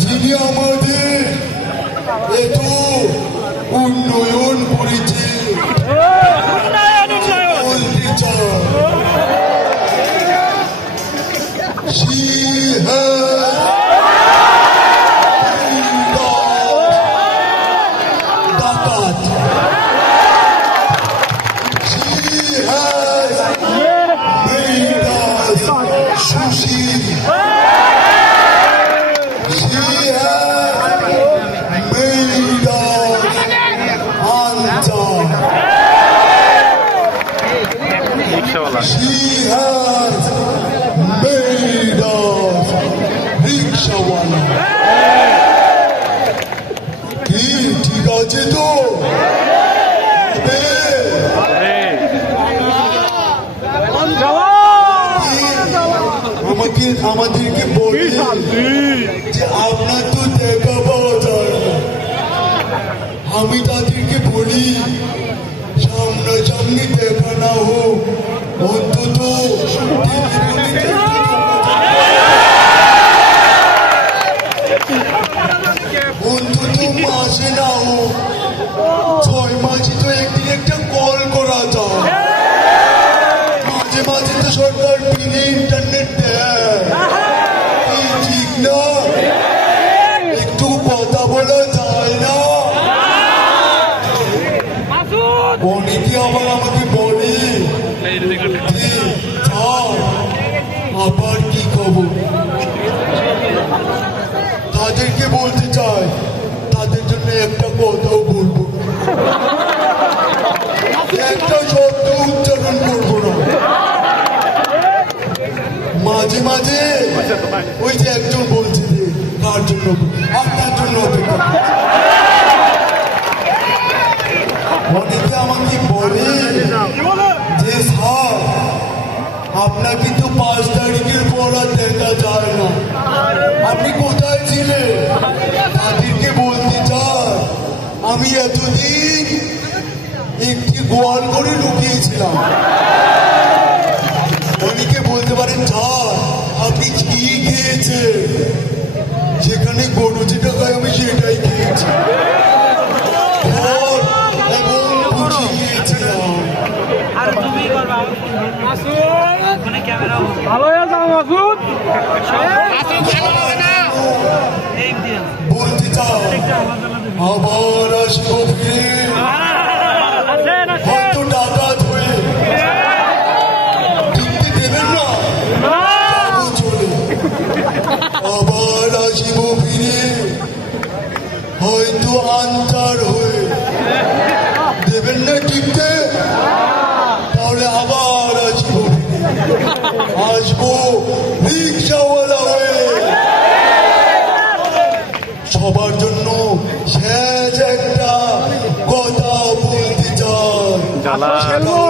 যিনি আমাদের এত উন্নয়ন করেছে বলতে চাই She has made us rickshawala. কি ঠিক আছে তো আমাদেরকে বলি যে আপনার তো দেখা পাওয়া যায় না। আমি তাদেরকে বলি সামনাসামনি দেখা না হোক অন্তত মাসে না হোক 6 মাসে তো একদিন একটা কল করা যায়। মাঝে মাঝে তো সরকার ফ্রি ইন্টারনেট দেয়, ঠিক না? একটু কথা বলা যায় না? অনেকে আবার আমাকে বলে আবার কি খবর। তাদেরকে বলতে চাই তাদের জন্য একটা কথাও বলবো, একটা শব্দ উচ্চারণ করবো না। মাঝে মাঝে ওই যে একজন বলছে যে কার জন্য, আপনার জন্য অপেক্ষা। অনেকে আমাকে বলে যে স্যার আপনাকে তো 5 তারিখের পর আর দেখা যায় না, আপনি কোথায় ছিলেন? তাদেরকে বলতে চাই আমি এতদিন একটি গোয়াল করে লুকিয়েছিলাম। অনেকে বলতে পারেন স্যার আপনি কি খেয়েছেন? যেখানে গরু যেটা খায় আমি সেটাই খেয়েছি। বলতে চাও আবার আসবো ফিরে, কত ডাকাত হয়ে টিকতে দেবেন না, চলে আবার আসবো ফিরে, হয়তো আন্তার হয়ে দেবেন না টিকতে, তাহলে আবার আসবো আসবো রিক্সাওয়ালা হয়ে। সবার জন্য শেষ একটা কথা বলতে চাই।